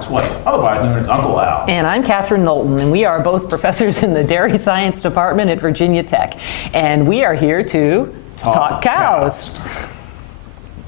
Alex White, otherwise known as Uncle Al. And I'm Catherine Knowlton, and we are both professors in the Dairy Science Department at Virginia Tech. And we are here to talk cows.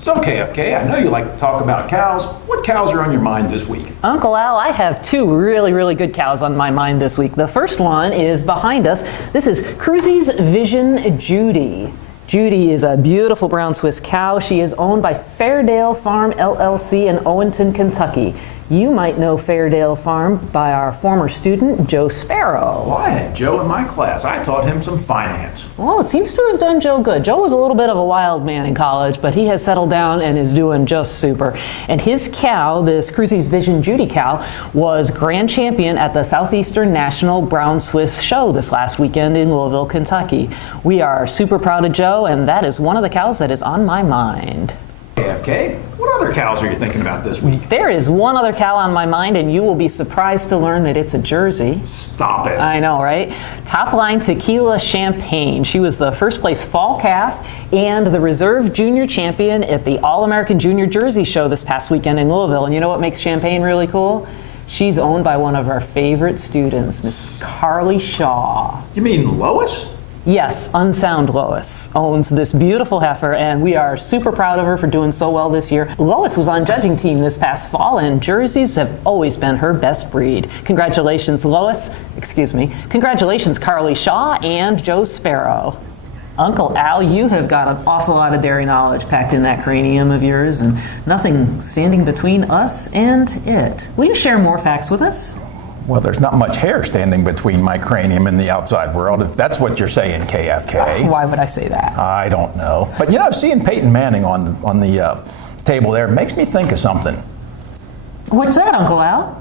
So KFK, I know you like to talk about cows. What cows are on your mind this week? Uncle Al, I have two really good cows on my mind this week. The first one is behind us. This is Cruzy's Vision Judy. Judy is a beautiful brown Swiss cow. She is owned by Fairdale Farm LLC in Owenton, Kentucky. You might know Fairdale Farm by our former student, Joe Sparrow. Well, I had Joe in my class. I taught him some finance. Well, it seems to have done Joe good. Joe was a little bit of a wild man in college, but he has settled down and is doing just super. And his cow, this Cruzy's Vision Judy cow, was grand champion at the Southeastern National Brown Swiss Show this last weekend in Louisville, Kentucky. We are super proud of Joe, and that is one of the cows that is on my mind. KFK, what other cows are you thinking about this week? There is one other cow on my mind, and you will be surprised to learn that it's a Jersey. Stop it. I know, right? Top Line Tequila Champagne. She was the first place fall calf and the reserve junior champion at the All-American Junior Jersey Show this past weekend in Louisville. And you know what makes Champagne really cool? She's owned by one of our favorite students, Miss Carly Shaw. You mean Lois? Yes, Unsound Lois owns this beautiful heifer, and we are super proud of her for doing so well this year. Lois was on judging team this past fall, and Jerseys have always been her best breed. Congratulations, Lois. Excuse me. Congratulations, Carly Shaw and Joe Sparrow. Uncle Al, you have got an awful lot of dairy knowledge packed in that cranium of yours, and nothing standing between us and it. Will you share more facts with us? Well, there's not much hair standing between my cranium and the outside world, if that's what you're saying, KFK. Why would I say that? I don't know. But you know, seeing Peyton Manning on the table there makes me think of something. What's that, Uncle Al?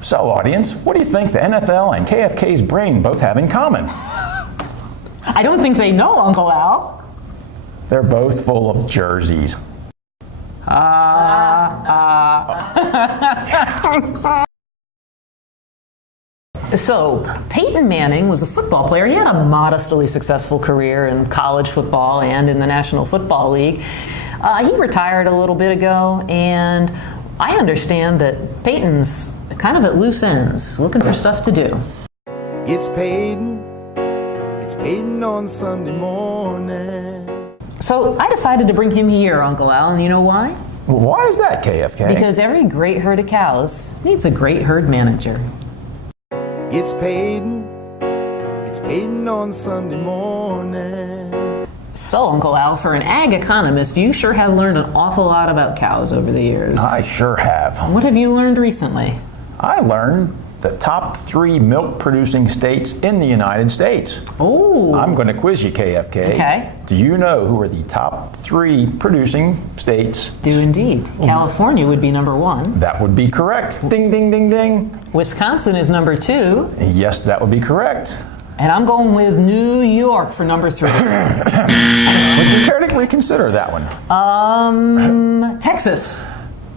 So, audience, what do you think the NFL and KFK's brain both have in common? I don't think they know, Uncle Al. They're both full of jerseys. So, Peyton Manning was a football player. He had a modestly successful career in college football and in the National Football League. He retired a little bit ago, and I understand that Peyton's kind of at loose ends, looking for stuff to do. It's Peyton on Sunday morning. So, I decided to bring him here, Uncle Al, and you know why? Why is that, KFK? Because every great herd of cows needs a great herd manager. It's Peyton on Sunday morning. So, Uncle Al, for an ag economist, you sure have learned an awful lot about cows over the years. I sure have. What have you learned recently? I learned the top 3 milk-producing states in the United States. Oh. I'm going to quiz you, KFK. Okay. Do you know who are the top 3 producing states? Do indeed. California would be number 1. That would be correct. Ding, ding, ding, ding. Wisconsin is number 2. Yes, that would be correct. And I'm going with New York for number 3. Would you care to reconsider that one? Texas.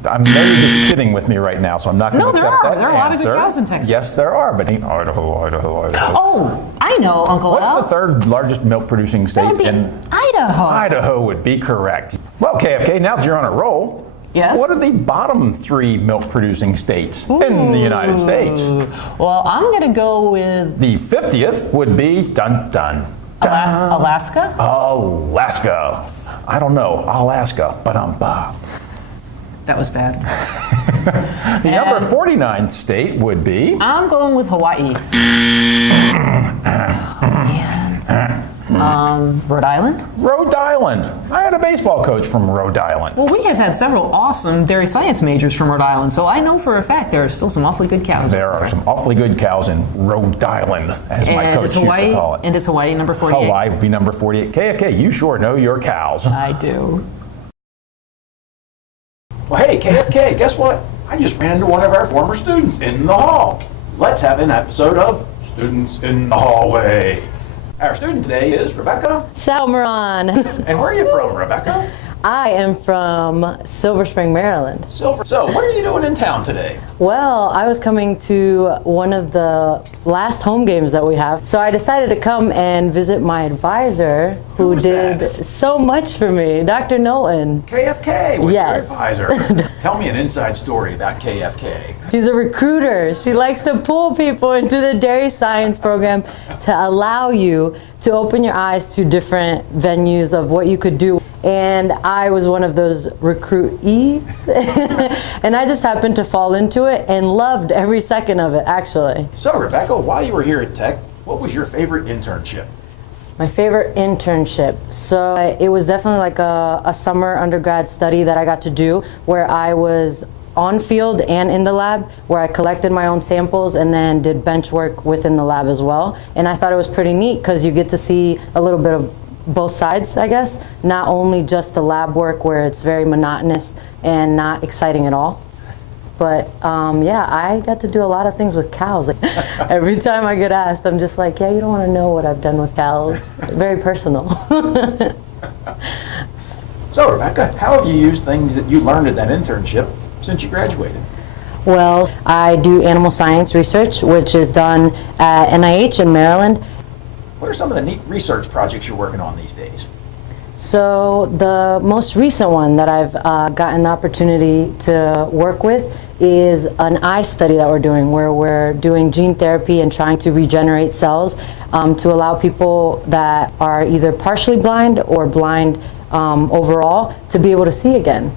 I know you're just kidding with me right now, so I'm not going to accept that There are a lot of good answer. cows in Texas. Yes, there are, but Idaho. Oh, I know, Uncle What's Al. the 3rd largest milk-producing That state would be in Idaho. Idaho would be correct. Well, KFK, now that you're on a roll, Yes? what are the bottom 3 milk-producing states in the United States? Well, I'm going to go with The 50th would be dun. Alaska. Alaska. I don't know. Alaska. Ba-dum-ba. That was bad. The number 49th state would be... I'm going with Hawaii. Rhode Island? Rhode Island. I had a baseball coach from Rhode Island. Well, we have had several awesome dairy science majors from Rhode Island, so I know for a fact there are still some awfully good cows. There are some awfully good cows in Rhode Island, as my coach used to call it. And is Hawaii number 48? Hawaii would be number 48. KFK, you sure know your cows. I do. Well, hey, KFK, guess what? I just ran into one of our former students in the hall. Let's have an episode of Students in the Hallway. Our student today is Rebecca. Salmeron. And where are you from, Rebecca? I am from Silver Spring, Maryland. Silver. So, what are you doing in town today? Well, I was coming to one of the last home games that we have, so I decided to come and visit my advisor who Who's did that? so much for me, Dr. Knowlton. KFK was Yes. your advisor. Tell me an inside story about KFK. She's a recruiter. She likes to pull people into the dairy science program to allow you to open your eyes to different venues of what you could do. And I was one of those recruitees. And I just happened to fall into it and loved every second of it, actually. So, Rebecca, while you were here at Tech, what was your favorite internship? My favorite internship. So it was definitely like a summer undergrad study that I got to do where I was on field and in the lab, where I collected my own samples and then did bench work within the lab as well. And I thought it was pretty neat because you get to see a little bit of both sides, I guess. Not only just the lab work where it's very monotonous and not exciting at all, but yeah, I got to do a lot of things with cows. Like, every time I get asked, I'm just like, yeah, you don't want to know what I've done with cows. Very personal. So, Rebecca, how have you used things that you learned at that internship since you graduated? Well, I do animal science research, which is done at NIH in Maryland. What are some of the neat research projects you're working on these days? So the most recent one that I've gotten the opportunity to work with is an eye study that we're doing, where we're doing gene therapy and trying to regenerate cells to allow people that are either partially blind or blind overall to be able to see again.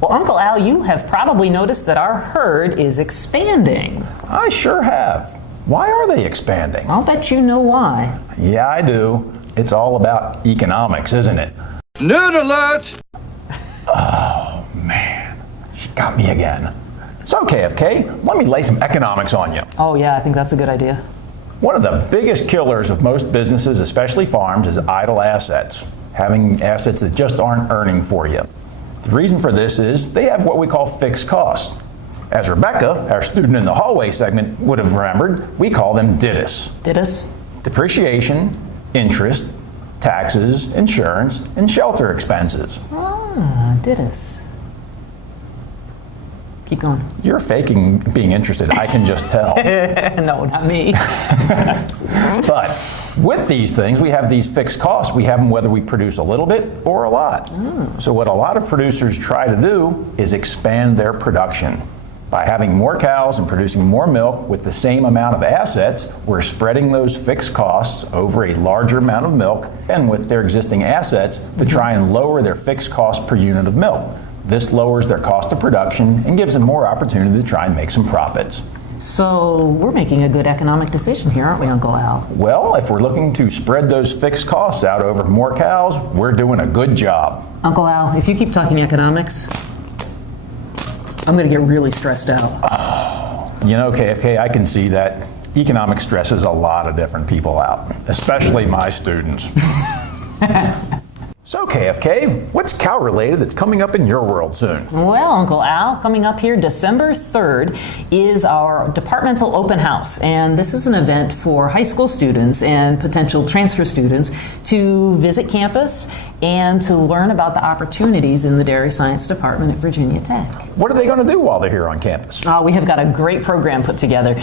Well, Uncle Al, you have probably noticed that our herd is expanding. I sure have. Why are they expanding? I'll bet you know why. Yeah, I do. It's all about economics, isn't it? Nerd alert! Oh, man. She got me again. So, KFK, let me lay some economics on you. Oh yeah, I think that's a good idea. One of the biggest killers of most businesses, especially farms, is idle assets. Having assets that just aren't earning for you. The reason for this is they have what we call fixed costs. As Rebecca, our student in the hallway segment, would have remembered, we call them DITIS. DITIS? Depreciation, interest, taxes, insurance, and shelter expenses. Ah, DITIS. Keep going. You're faking being interested, I can just tell. No, not me. But with these things, we have these fixed costs. We have them whether we produce a little bit or a lot. So what a lot of producers try to do is expand their production. By having more cows and producing more milk with the same amount of assets, we're spreading those fixed costs over a larger amount of milk and with their existing assets to try and lower their fixed cost per unit of milk. This lowers their cost of production and gives them more opportunity to try and make some profits. So we're making a good economic decision here, aren't we, Uncle Al? Well, if we're looking to spread those fixed costs out over more cows, we're doing a good job. Uncle Al, if you keep talking economics, I'm going to get really stressed out. You know, KFK, I can see that economic stresses a lot of different people out, especially my students. So, KFK, what's cow-related that's coming up in your world soon? Well, Uncle Al, coming up here December 3rd is our departmental open house. And this is an event for high school students and potential transfer students to visit campus and to learn about the opportunities in the dairy science department at Virginia Tech. What are they going to do while they're here on campus? We have got a great program put together.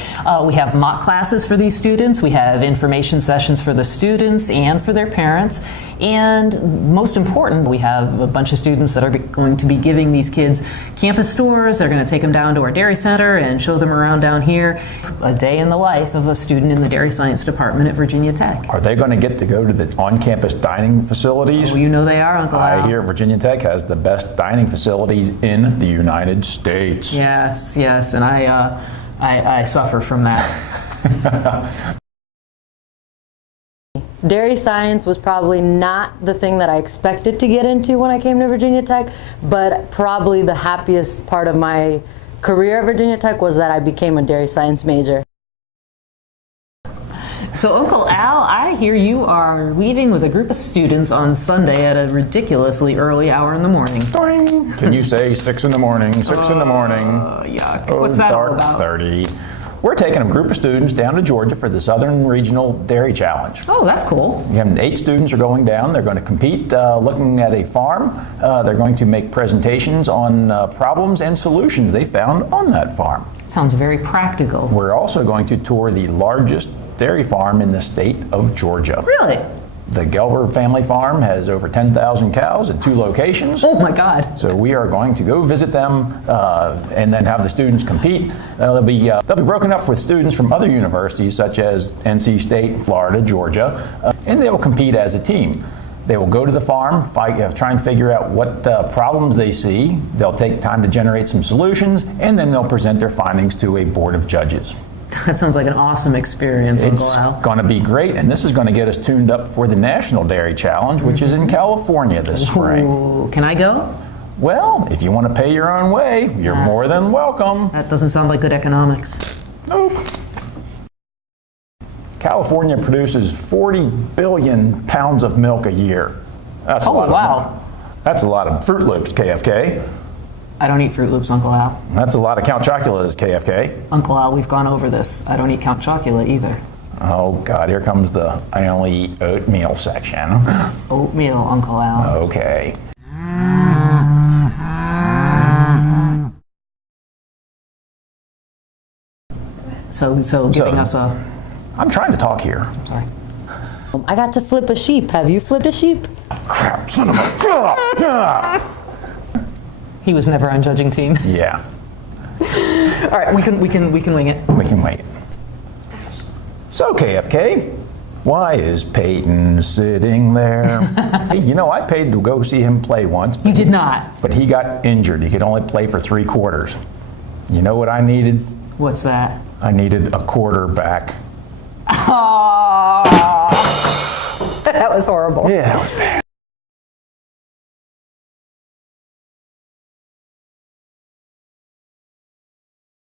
We have mock classes for these students. We have information sessions for the students and for their parents. And most important, we have a bunch of students that are going to be giving these kids campus tours. They're going to take them down to our dairy center and show them around down here. A day in the life of a student in the dairy science department at Virginia Tech. Are they going to get to go to the on-campus dining facilities? Oh, you know they are, Uncle Al. I hear Virginia Tech has the best dining facilities in the United States. Yes, yes, and I suffer from that. Dairy science was probably not the thing that I expected to get into when I came to Virginia Tech, but probably the happiest part of my career at Virginia Tech was that I became a dairy science major. So, Uncle Al, I hear you are leaving with a group of students on Sunday at a ridiculously early hour in the morning. Can you say 6 in the morning, 6 in the morning? Yuck. Oh, What's that all dark about? 30. we're taking a group of students down to Georgia for the Southern Regional Dairy Challenge. Oh, that's cool. We have 8 students are going down. They're going to compete looking at a farm. They're going to make presentations on problems and solutions they found on that farm. Sounds very practical. We're also going to tour the largest dairy farm in the state of Georgia. Really? The Gelber family farm has over 10,000 cows at 2 locations. Oh my God. So we are going to go visit them and then have the students compete. They'll be broken up with students from other universities such as NC State, Florida, Georgia, and they will compete as a team. They will go to the farm, try and figure out what problems they see. They'll take time to generate some solutions, and then they'll present their findings to a board of judges. That sounds like an awesome experience, Uncle Al. It's going to be great, and this is going to get us tuned up for the National Dairy Challenge, which is in California this spring. Ooh, can I go? Well, if you want to pay your own way, you're more than welcome. That doesn't sound like good economics. Nope. California produces 40 billion pounds of milk a year. That's a lot wow. That's a lot of Fruit Loops, KFK. I don't eat Fruit Loops, Uncle Al. That's a lot of Count Chocula's, KFK. Uncle Al, we've gone over this. I don't eat Count Chocula either. Oh, God, here comes the I only eat oatmeal section. Oatmeal, Uncle Al. Okay. So giving us a... I'm trying to talk here. Sorry. I got to flip a sheep. Have you flipped a sheep? Crap, son of a... He was never on judging team. Yeah, All right, we can wing it. we can wait. So, KFK, why is Peyton sitting there? Hey, you know, I paid to go see him play once. You did not. But he got injured. He could only play for 3 quarters. You know what I needed? What's that? I needed a quarterback. Oh. That was horrible. Yeah, that was bad.